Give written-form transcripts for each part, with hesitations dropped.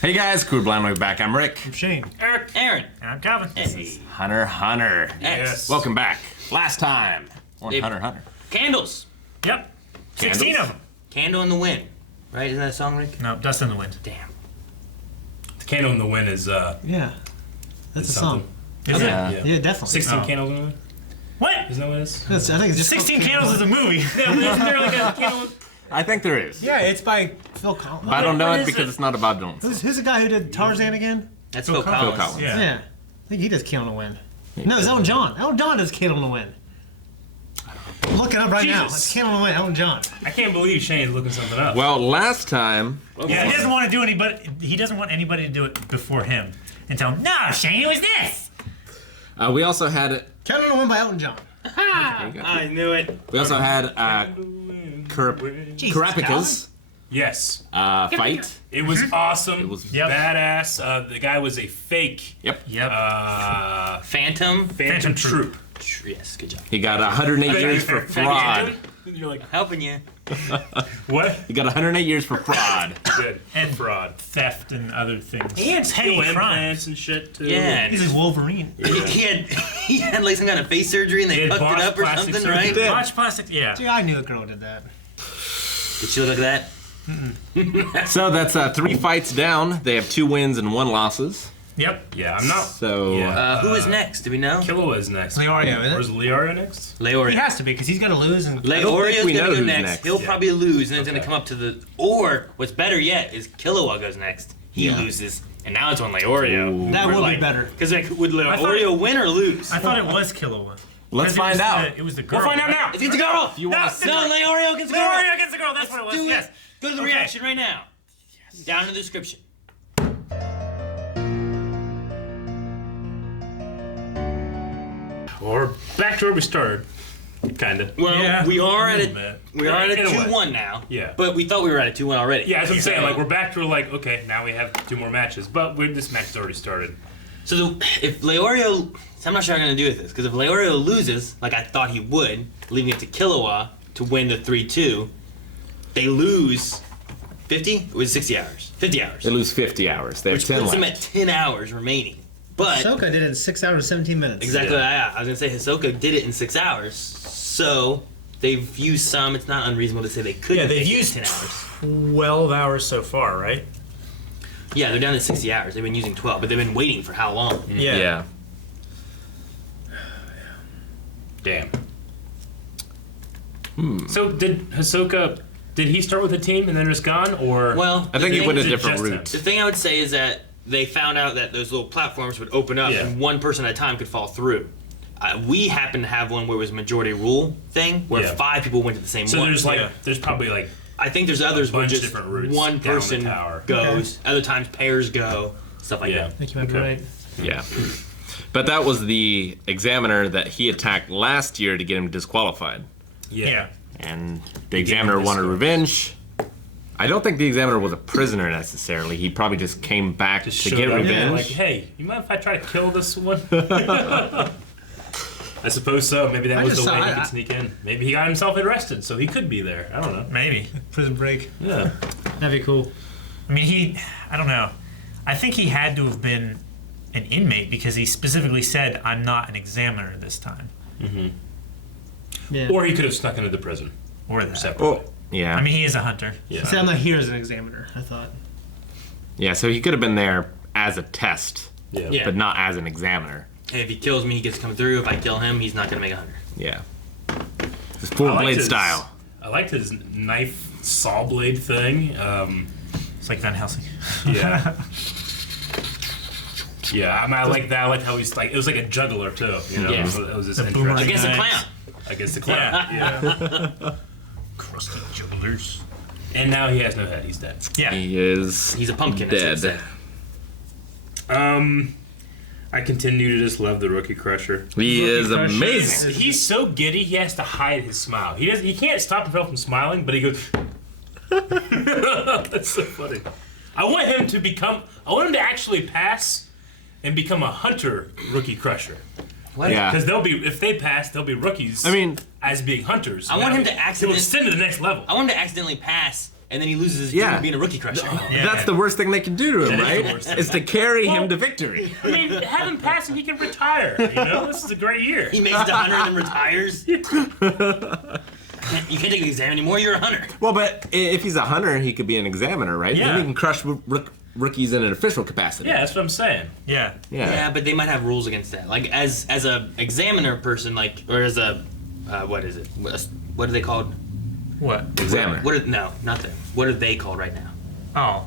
Hey guys, Kuro We're back. I'm Rick. I'm Shane. Eric. Aaron. And I'm Calvin. Hey. Hunter. Yes. Welcome back. Last time on Hunter. Candles. Yep. Candles? 16 of them. Candle in the Wind. Right? Isn't that a song, Rick? No, Dust in the Wind. Damn. The Candle in the Wind is Yeah, that's a something. song. Is Yeah. it? Yeah, definitely. 16 Oh. Candles in the Wind? What? Isn't that what it is? I think it's just 16 Candles is a movie. Yeah, but isn't there like a candle? I think there is. Yeah, it's by Phil Collins. But I don't know What it is because it? it's not about Jones. Who's the guy who did Tarzan again? That's Phil Phil Collins. Collins. Yeah. Yeah. I think he does Candle in the Wind. No, it's Elton John. Elton John does Candle in the Wind. Look it up right now. Jesus. It's Candle in the Wind, Elton John. I can't believe Shane's looking something up. Well, last time, Yeah, he doesn't want to do he doesn't want anybody to do it before him and tell him, no, Shane, it was this. we also had Candle in the Wind by Elton John. I knew it. we also had Jesus, Kurapika's Yes. fight. It was awesome. It was Yep. badass. The guy was a fake Yep. Phantom. Phantom Troop. Yes, good job. He got 108 years for fraud. You're like, Helping you. what? He got 108 years for fraud. Good. And fraud. Theft and other things. And petty steal crimes. implants and shit too. Yeah. He's like Wolverine. He had like some kind of face surgery and He they had fucked it botched up or plastic something, surgery. right? did. Watch plastic. Yeah. Dude, I knew a girl did that. Did she look like that? So that's 3 fights down. They have 2 wins and 1 losses. Yep. Yeah, I'm not. So Yeah. Who is next? Do we know? Killua is next. Leorio, is it? Or is Leorio next? He Leorio. has to be, because he's got to lose. And don't think Leorio's we know gonna go who's next. next. He'll Yeah. probably lose, and then it's Okay. gonna come up to the. Or what's better yet is Killua goes next. He loses, and now it's on Leorio. that We're will like- be better. Because like, would thought- Leorio win or lose? I thought it was Killua. let's Because find out. It was the girl. We'll find out right? now. It's the girl. You want to No, No, Leorio against the girl. Leorio against the girl. That's what it was. Do it. Yes. Go to the Okay. reaction right now. Down in the description. Or back to where we started. Kinda. Well, Yeah, we are a at little a bit. we are at a In a way. 2-1 now. Yeah. But we thought we were at a 2-1 already. Yeah, that's what I'm saying. So- Like, we're back to like, okay, now we have 2 more matches. But this match has already started. So if Leorio, I'm not sure how I'm gonna do with this, because if Leorio loses, like I thought he would, leaving it to Killua to win the 3-2, they lose 50? It was 60 hours. 50 hours. They lose 50 hours. They have Which 10 puts them left. at 10 hours remaining. But Ahsoka did it in 6 hours, 17 minutes. exactly, Yeah. I was gonna say Hisoka did it in 6 hours. So they've used some. It's not unreasonable to say they could. Yeah, they've make it used 10 hours. 12 hours so far, right? Yeah, they're down to 60 hours. They've been using 12, but they've been waiting for how long? Yeah. Damn. So did Hisoka? Did he start with a team and then just gone, or? Well, I think he the went a thing- different just him? route. The thing I would say is that they found out that those little platforms would open up Yeah. and one person at a time could fall through. We happen to have one where it was a majority rule thing, where Yeah. 5 people went to the same So one. there's like, Yeah. there's probably like I think there's others where bunch just different routes one down the person tower. goes, other times pairs go, stuff like yeah. that. I think you might be Okay. right. Yeah. But that was the examiner that he attacked last year to get him disqualified. Yeah. And the examiner wanted revenge. I don't think the examiner was a prisoner necessarily. He probably just came back Just to showed get up, revenge. Like, hey, you mind if I try to kill this one? I suppose so. Maybe that I was just the way saw- he I- could sneak in. Maybe he got himself arrested, so he could be there. I don't know. Maybe. Prison break. Yeah. That'd be cool. I mean, I don't know. I think he had to have been an inmate because he specifically said, I'm not an examiner this time. Yeah. Or he could have snuck into the prison Or that. separately. Oh, yeah. I mean, he is a hunter. Yeah. See, I'm not here as an examiner, I thought. Yeah, so he could have been there as a test, Yeah. but not as an examiner. Hey, if he kills me, he gets to come through. If I kill him, he's not going to make 100. Yeah. It's full I liked blade his- style. I liked his knife saw blade thing. It's like Van Helsing. Yeah. Yeah, I mean, I like that. I like how he's like, it was like a juggler too. You know, Yeah. it was just The interesting. boomerang. Against a Nice. clown. Against the clown. Yeah. Crusty jugglers. And now he has no head. He's dead. Yeah. He is He's a pumpkin. that's what it dead. said. I continue to just love the Rookie Crusher. He is Crusher. amazing. He's so giddy. He has to hide his smile. He can't stop himself from smiling, but he goes. That's so funny. I want him to actually pass and become a hunter Rookie Crusher. What? Yeah. Because if they pass, they'll be rookies. I mean, as being hunters. I want him to He'll accidentally. extend to the next level. I want him to accidentally pass and then he loses his Yeah. dream of being a rookie crusher. Yeah. That's the worst thing they can do to him, That is the right? worst thing. Is to carry Well- him to victory. I mean, have him pass and he can retire. You know, this is a great year. He makes it to hunter and then retires. You can't take an exam anymore. You're a hunter. Well, but if he's a hunter, he could be an examiner, right? Yeah. Then he can crush rookies in an official capacity. Yeah, that's what I'm saying. Yeah. Yeah, but they might have rules against that. Like as a examiner person, like or as a what is it? What are they called? What? Examiner. No, nothing. What are they called right now? Oh.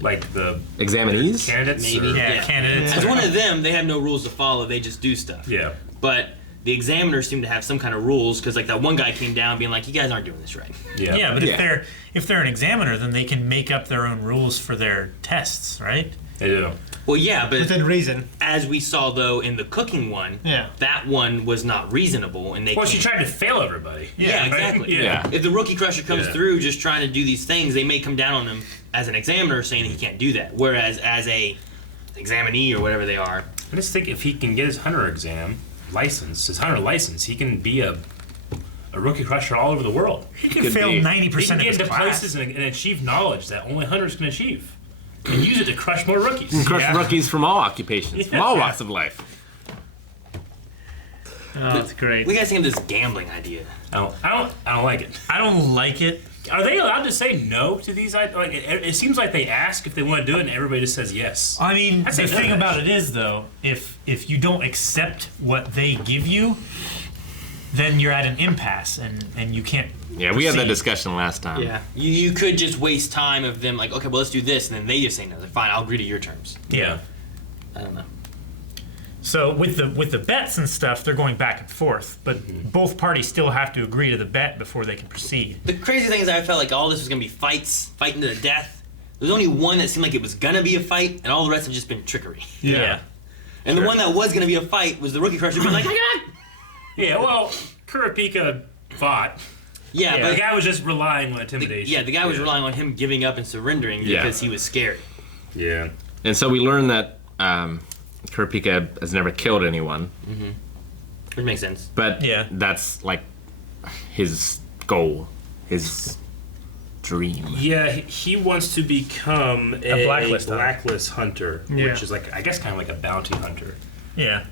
Like the Examinees? candidates. Maybe. or- Yeah, Yeah. candidates. As one of them, they have no rules to follow. They just do stuff. Yeah. But the examiners seem to have some kind of rules because like that one guy came down being like, "You guys aren't doing this right." Yeah. Yeah, but Yeah. if they're an examiner, then they can make up their own rules for their tests, right? They do. Well, yeah, but Within reason. as we saw though in the cooking one, Yeah. that one was not reasonable, and they. Well, she can't- tried to fail everybody. Yeah, right? exactly. Yeah. If the rookie crusher comes Yeah. through just trying to do these things, they may come down on him as an examiner saying he can't do that. Whereas as a examinee or whatever they are, I just think if he can get his hunter exam license, his hunter license, he can be a rookie crusher all over the world. He can Could fail be. 90% He of can his get into class. places and achieve knowledge that only hunters can achieve, and use it to crush more rookies. Crush Yeah. rookies from all occupations, from all walks of life. Oh, that's great. we guys think of this gambling idea. I don't like it. I don't like it. Are they allowed to say no to these? Like, it seems like they ask if they want to do it, and everybody just says yes. I mean, I'd say the no. thing about it is, though, if you don't accept what they give you, then you're at an impasse, and you can't. Yeah, we had that proceed. discussion last time. Yeah, you could just waste time of them like, okay, well let's do this, and then they just say no. Like, fine, I'll agree to your terms. Yeah. I don't know. So with the bets and stuff, they're going back and forth, but both parties still have to agree to the bet before they can proceed. The crazy thing is, I felt like all this was gonna be fighting to the death. There's only one that seemed like it was gonna be a fight, and all the rest have just been trickery. Yeah. And the one that was gonna be a fight was the rookie crusher being like, Yeah, well, Kurapika fought. yeah, Yeah. The but guy was just relying on intimidation. the guy was relying on him giving up and surrendering Yeah. because he was scared. Yeah. And so we learned that Kurapika has never killed anyone, Which makes sense. but Yeah. that's like his goal, his dream. Yeah, he wants to become a blacklist hunter, Yeah. which is like, I guess, kind of like a bounty hunter Yeah.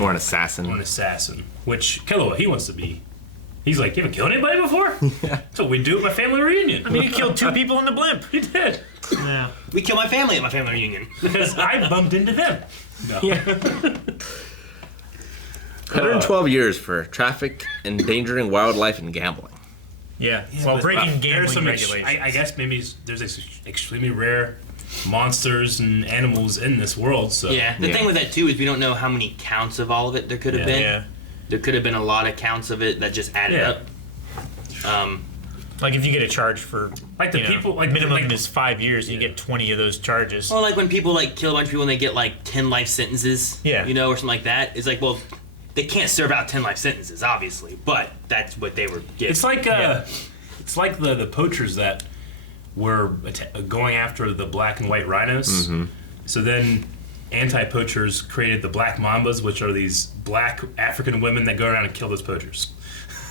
Or an assassin. or an assassin. Which Killua, he wants to be. He's like, you haven't killed anybody before? That's what we do at my family reunion. I mean, he killed 2 people in the blimp. he did. Yeah. We killed my family at my family reunion. Because I bumped into them. No. 112 years for traffic, endangering wildlife, and gambling. Yeah. Well, But, breaking there's gambling some regulations. I guess maybe there's extremely rare monsters and animals in this world. So Yeah. The thing with that too is we don't know how many counts of all of it there could have Yeah. been. Yeah. There could have been a lot of counts of it that just added Yeah. up. Like if you get a charge for Like the you know, people- like- minimum like- is 5 years, you get 20 of those charges. Or like when people like kill a bunch of people and they get like 10 life sentences. Yeah. You know, or something like that. It's like, well, they can't serve out 10 life sentences, obviously, but that's what they were getting. it's like it's like the poachers that were going after the black and white rhinos. So then anti-poachers created the black mambas, which are these black African women that go around and kill those poachers.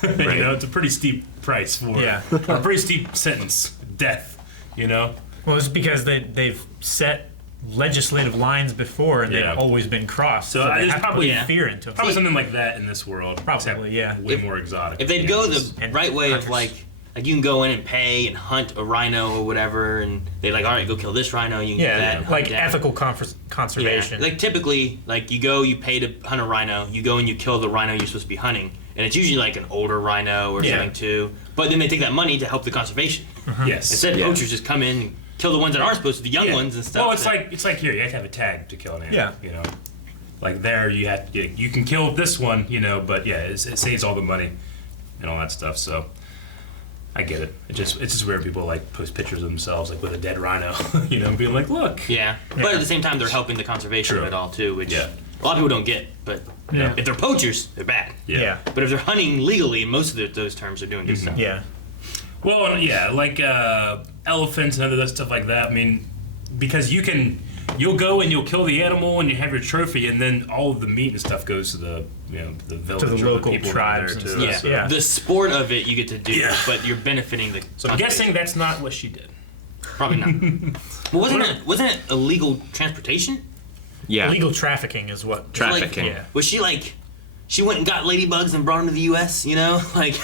You know, it's a pretty steep price for Yeah. a pretty steep sentence, death. You know, Well, it's because they've set legislative lines before and Yeah. they've always been crossed. So So, they it's have probably- to put fear into them. probably something like that in this world. Probably, except yeah. way more exotic. If they'd go the And right way hunters. of like you can go in and pay and hunt a rhino or whatever, and they like, all right, go kill this rhino, you can do that. Yeah, and like hunt that. ethical Yeah, conservation. like typically, like you go, you pay to hunt a rhino, you go and you kill the rhino you're supposed to be hunting, and it's usually like an older rhino or Yeah. something too. But then they take that money to help the conservation. Yes. Instead, Yeah. poachers just come in and kill the ones that aren't supposed to, the young Yeah. ones and stuff. Well, it's that- like here you have to have a tag to kill an animal. Yeah. You know, like there you have you can kill this one, you know, but yeah, it saves all the money and all that stuff. So I get it. It's just weird people like post pictures of themselves like with a dead rhino, you know, being like, look. yeah. But at the same time, they're helping the conservation of True. it all too, which Yeah. a lot of people don't get. But Yeah. if they're poachers, they're bad. yeah. But if they're hunting legally, most of those terms are doing good stuff. Yeah. Well, yeah, like elephants and other stuff like that. I mean, because you can you'll go and you'll kill the animal and you have your trophy, and then all of the meat and stuff goes to the the village the or local people tribes there and too. stuff. Yeah. Yeah. The sport of it you get to do, Yeah. but you're benefiting the. So I'm guessing that's not what she did. Probably not. Well, wasn't it illegal transportation? Yeah. Illegal trafficking is what. Trafficking. Yeah. Was she like? She went and got ladybugs and brought them to the U.S. You know, like.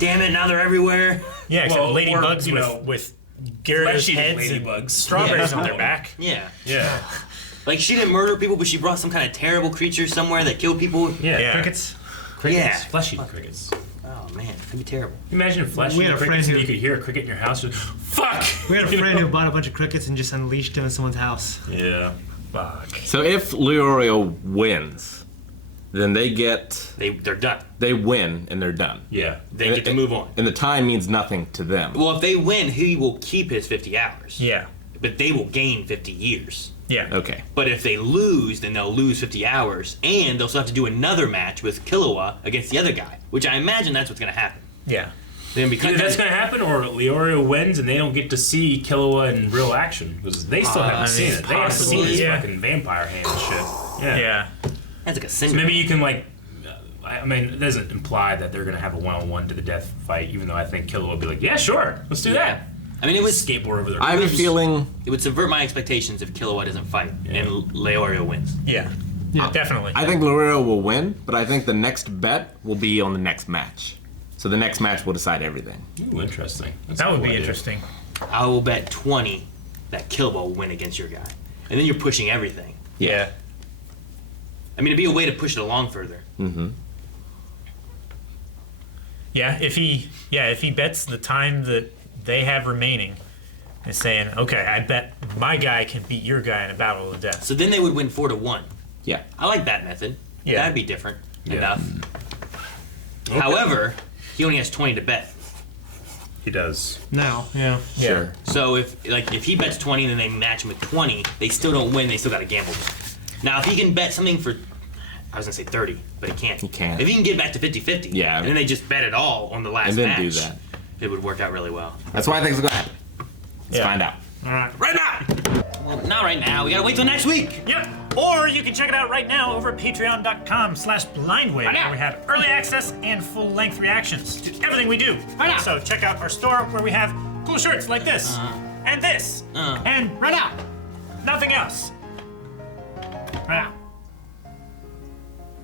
Damn it! Now they're everywhere. Yeah, except Well, or, ladybugs you know, with Gyarados flesh-eating heads and ladybugs. strawberries Yeah. on their back. Yeah. Yeah. Like she didn't murder people, but she brought some kind of terrible creature somewhere that killed people. Yeah. Crickets. Yeah. Flesh-eating crickets. Oh man, that'd be terrible. Imagine We flesh-eating had a friend crickets and who- you could hear a cricket in your house. Just, fuck! We had a friend who bought a bunch of crickets and just unleashed them in someone's house. Yeah. Fuck. So if Leorio wins, then They're done. they win and they're done. Yeah. They get to move on. And the time means nothing to them. Well, if they win, he will keep his 50 hours. Yeah. But they will gain 50 years. Yeah. Okay. But if they lose, then they'll lose 50 hours, and they'll still have to do another match with Killua against the other guy, which I imagine that's what's going to happen. Yeah. Then because Either that's going to happen, or Leorio wins and they don't get to see Killua in real action because they still haven't seen it. They haven't seen possibly, his yeah. fucking vampire hand and shit. Yeah. Yeah. that's like a So sin. maybe you can like. I mean, it doesn't imply that they're going to have a one-on-one to the death fight, even though I think Killua will be like, yeah, sure, let's do that. I mean, it would Skateboard over there. I have a feeling subvert my expectations if Killua doesn't fight and Leorio wins. Yeah. Yeah. Definitely. I think Leorio will win, but I think the next bet will be on the next match. So the next match will decide everything. Ooh, interesting. That's a that would cool be idea. interesting. I will bet 20 that Killua will win against your guy, and then you're pushing everything. Yeah. I mean, it'd be a way to push it along further. Yeah. If he bets the time that they have remaining and saying, okay, I bet my guy can beat your guy in a battle of the death. So then they would win 4-1. Yeah. I like that method. Yeah. That'd be different Yeah. enough. However, he only has 20 to bet. He does. Now, yeah. Sure. So if he bets 20 and then they match him with 20, they still don't win. They still got to gamble. Now, if he can bet something for, I was gonna say 30, but he can't. He can't. If he can get back to 50-50, Yeah. and then they just bet it all on the last And then match, do that. it would work out really well. That's why I think it's going to happen. Let's Yeah. find out. All right. Right now. Well, not right now. We gotta wait till next week. Yep. Or you can check it out right now over at patreon.com/blindwave, Right now. where we have early access and full-length reactions to everything we do. Right now. So check out our store where we have cool shirts like this, and this, and Right now. nothing else. Right now.